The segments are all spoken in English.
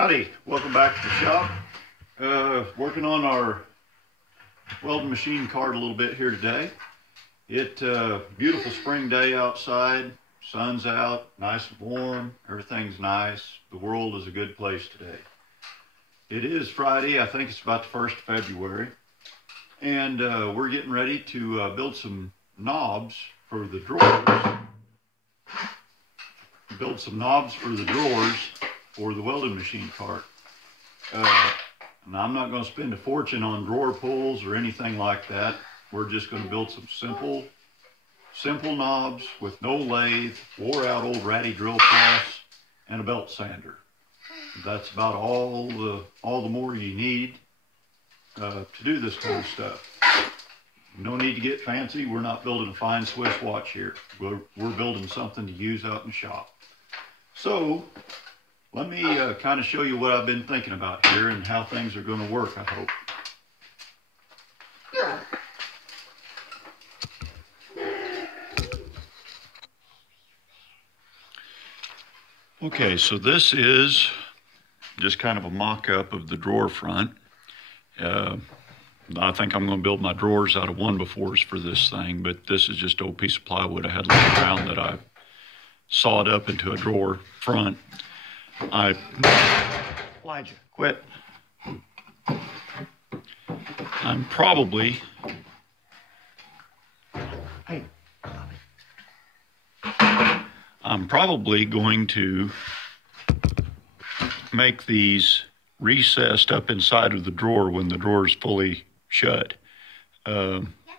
Howdy, welcome back to the shop. Working on our welding machine cart a little bit here today. Beautiful spring day outside, sun's out, nice and warm, everything's nice. The world is a good place today. It is Friday, I think it's about the 1st of February, and we're getting ready to build some knobs for the drawers. For the welding machine cart. Now I'm not going to spend a fortune on drawer pulls or anything like that. We're just going to build some simple knobs with no lathe, wore out old ratty drill press, and a belt sander. That's about all the more you need to do this kind of stuff. No need to get fancy. We're not building a fine Swiss watch here. We're building something to use out in the shop. So let me kind of show you what I've been thinking about here and how things are going to work, I hope. Okay, so this is just kind of a mock-up of the drawer front. I think I'm going to build my drawers out of 1x4s for this thing, but this is just an old piece of plywood I had laying around that I sawed up into a drawer front. Elijah, quit. I'm probably going to make these recessed up inside of the drawer when the drawer is fully shut,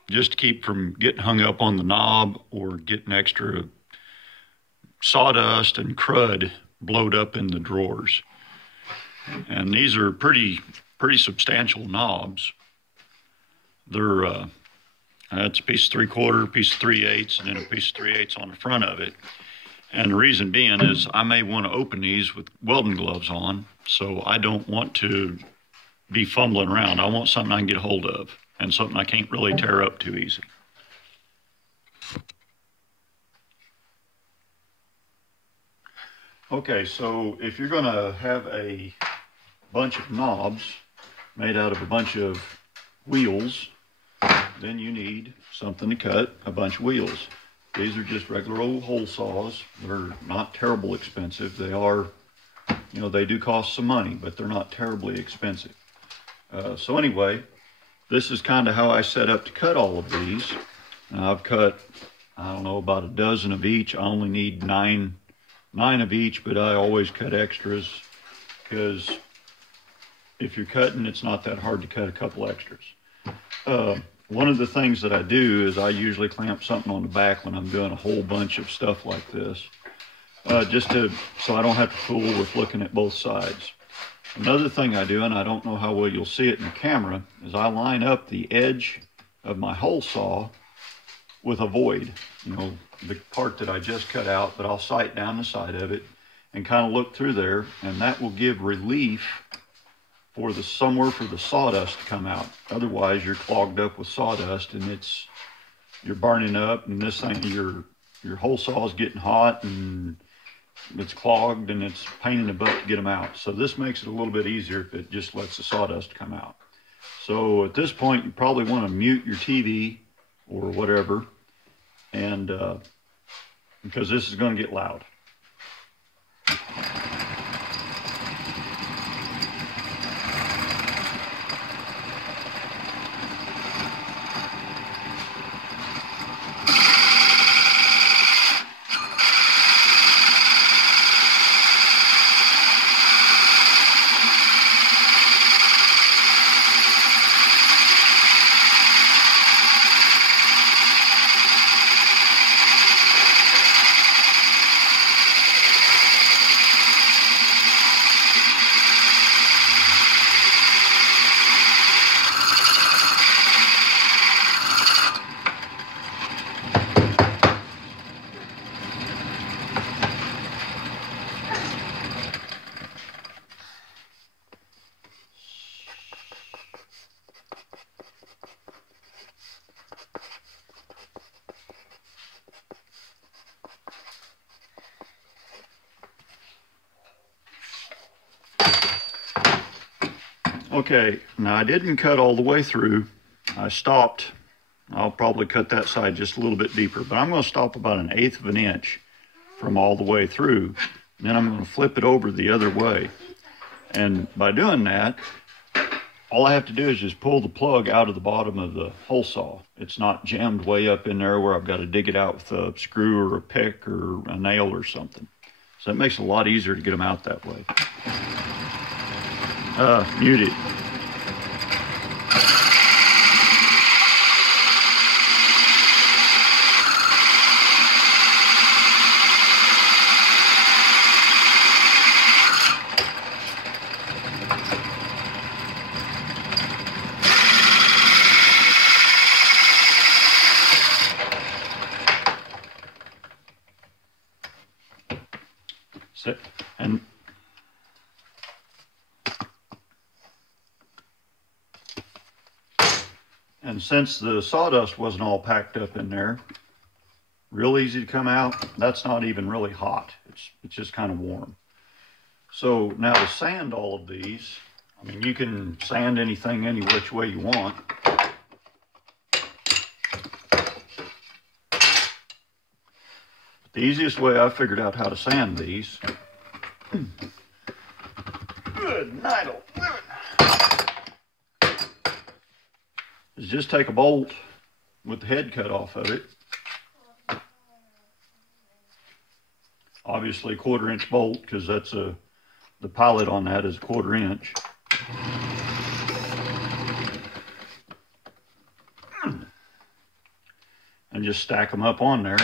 just to keep from getting hung up on the knob or getting extra sawdust and crud blowed up in the drawers. And these are pretty substantial knobs. They're that's a piece of 3/4, piece of 3/8, and then a piece of 3/8 on the front of it. And the reason being is I may want to open these with welding gloves on, so I don't want to be fumbling around. I want something I can get a hold of and something I can't really tear up too easy. Okay, so if you're going to have a bunch of knobs made out of a bunch of wheels, then you need something to cut a bunch of wheels. These are just regular old hole saws. They're not terrible expensive. They are, they do cost some money, but they're not terribly expensive. So anyway, this is kind of how I set up to cut all of these. Now I've cut, I don't know, about a dozen of each. I only need nine of each, but I always cut extras because if you're cutting, it's not that hard to cut a couple extras. One of the things that I do is I usually clamp something on the back when I'm doing a whole bunch of stuff like this, so I don't have to fool with looking at both sides. Another thing I do, and I don't know how well you'll see it in the camera, is I line up the edge of my hole saw with a void, the part that I just cut out, but I'll sight down the side of it and kind of look through there, and that will give relief for somewhere for the sawdust to come out. Otherwise, you're clogged up with sawdust and you're burning up, and this thing, your hole saw is getting hot and it's clogged and it's a pain in the butt to get them out. So this makes it a little bit easier if it just lets the sawdust come out. So at this point, you probably want to mute your TV or whatever, and because this is going to get loud. Okay, now I didn't cut all the way through. I stopped. I'll probably cut that side just a little bit deeper, but I'm going to stop about 1/8 of an inch from all the way through. And then I'm going to flip it over the other way. And by doing that, all I have to do is just pull the plug out of the bottom of the hole saw. It's not jammed way up in there where I've got to dig it out with a screw or a pick or a nail or something. So it makes it a lot easier to get them out that way. Muted. And since the sawdust wasn't all packed up in there, real easy to come out. That's not even really hot. It's just kind of warm. So now to sand all of these, I mean, you can sand anything any which way you want. The easiest way I figured out how to sand these. Good night, old living. Is just take a bolt with the head cut off of it. Obviously 1/4 inch bolt, because that's the pilot on that is 1/4 inch. And just stack them up on there.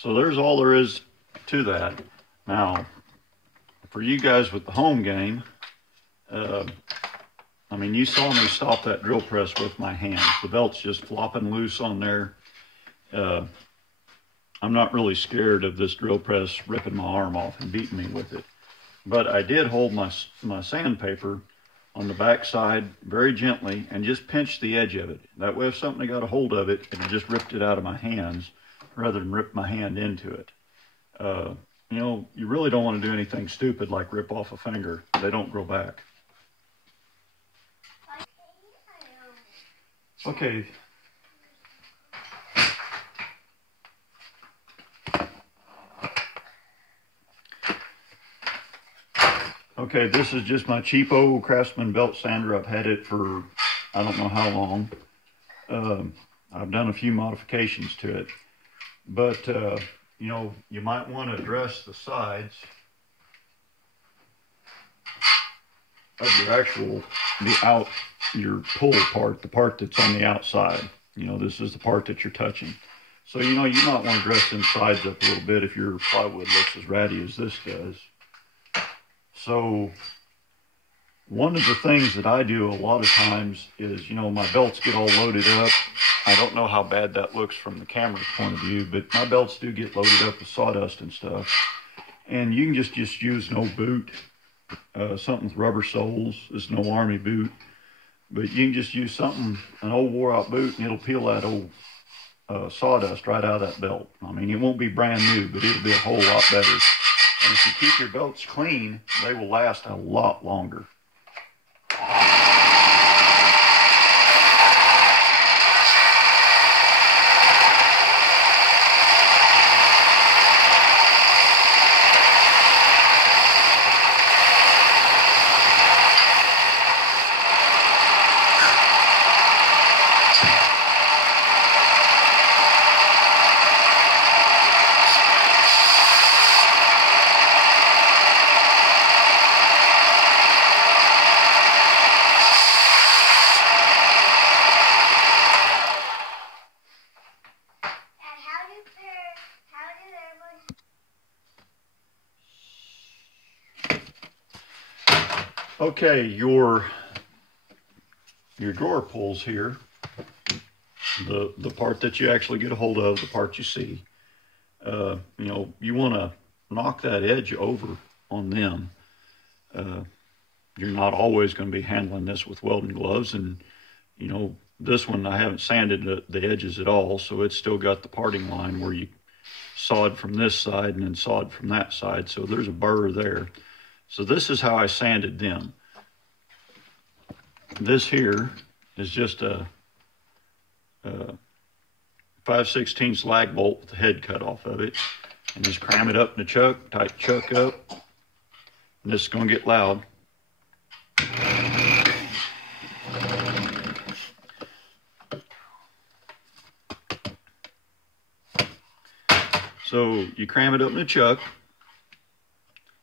So there's all there is to that. Now, for you guys with the home game, I mean, you saw me stop that drill press with my hands. The belt's just flopping loose on there. I'm not really scared of this drill press ripping my arm off and beating me with it. But I did hold my sandpaper on the back side very gently and just pinch the edge of it. That way if something got a hold of it, it just ripped it out of my hands rather than rip my hand into it. You know, you really don't want to do anything stupid like rip off a finger. They don't grow back. Okay. Okay, this is just my cheapo Craftsman belt sander. I've had it for I don't know how long. I've done a few modifications to it. But, you know, you might want to dress the sides of your pull part, the part that's on the outside. You know, this is the part that you're touching. So, you know, you might want to dress them sides up a little bit if your plywood looks as ratty as this does. So, one of the things that I do a lot of times is, you know, my belts get all loaded up. I don't know how bad that looks from the camera's point of view, but my belts do get loaded up with sawdust and stuff. And you can just use an old boot, something with rubber soles. It's no army boot. But you can just use something, an old wore out boot, and it'll peel that old sawdust right out of that belt. I mean, it won't be brand new, but it'll be a whole lot better. And if you keep your belts clean, they will last a lot longer. Okay, your drawer pulls here, the part that you actually get a hold of, the part you see, you know, you want to knock that edge over on them. You're not always going to be handling this with welding gloves, and you know, this one I haven't sanded the edges at all, so it's still got the parting line where you sawed from this side and then sawed from that side, so there's a burr there. So this is how I sanded them. This here is just a 5/16 lag bolt with the head cut off of it, and just cram it up in the chuck, tight chuck up, and this is going to get loud. So you cram it up in the chuck,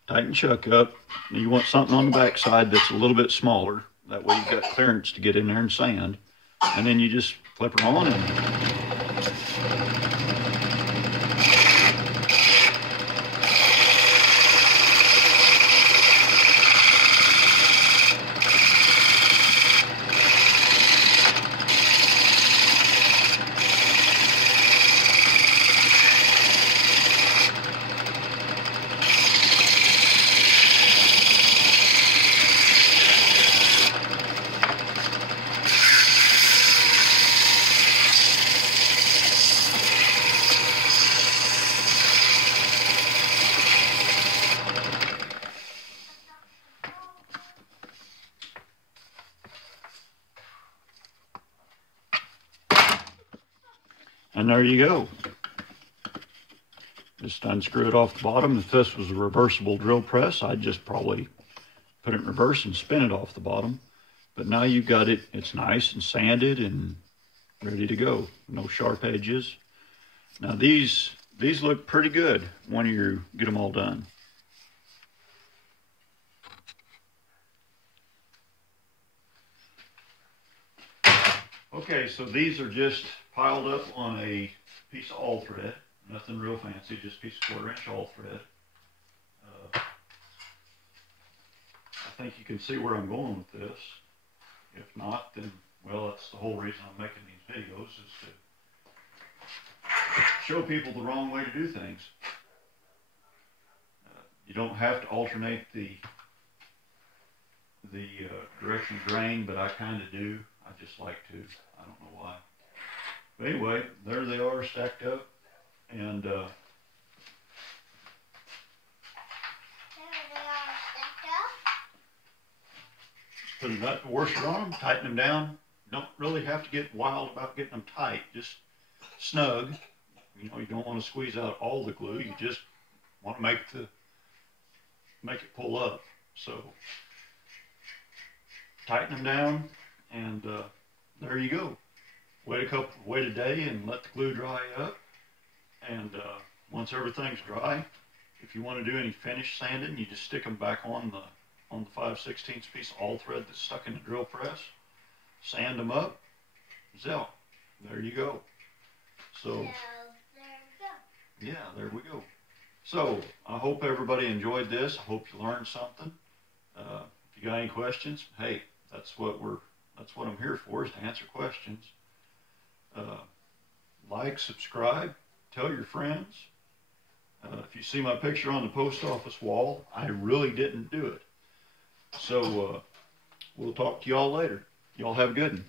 tighten chuck up, and you want something on the back side that's a little bit smaller. That way you've got clearance to get in there and sand. And then you just flip her on and there you go. Just unscrew it off the bottom. If this was a reversible drill press, I'd just probably put it in reverse and spin it off the bottom. But now you've got it, it's nice and sanded and ready to go. No sharp edges. Now these look pretty good when you get them all done. Okay, so these are just piled up on a piece of all thread. Nothing real fancy, just a piece of 1/4" all thread. I think you can see where I'm going with this. If not, then, well, that's the whole reason I'm making these videos, is to show people the wrong way to do things. You don't have to alternate the direction of grain, but I kind of do. I just like to. I don't know why. But anyway, there they are stacked up, and put a nut washer on them, tighten them down. Don't really have to get wild about getting them tight, just snug. You know, you don't want to squeeze out all the glue. You just want to make it pull up. So tighten them down, and there you go. Wait a day and let the glue dry up. And once everything's dry, if you want to do any finish sanding, you just stick them back on the 5/16 piece of all thread that's stuck in the drill press. Sand them up. Zell. There you go. So yeah, there we go. So I hope everybody enjoyed this. I hope you learned something. If you got any questions, hey, that's what I'm here for, is to answer questions. Like, subscribe, tell your friends. If you see my picture on the post office wall, I really didn't do it. So we'll talk to y'all later. Y'all have a good one.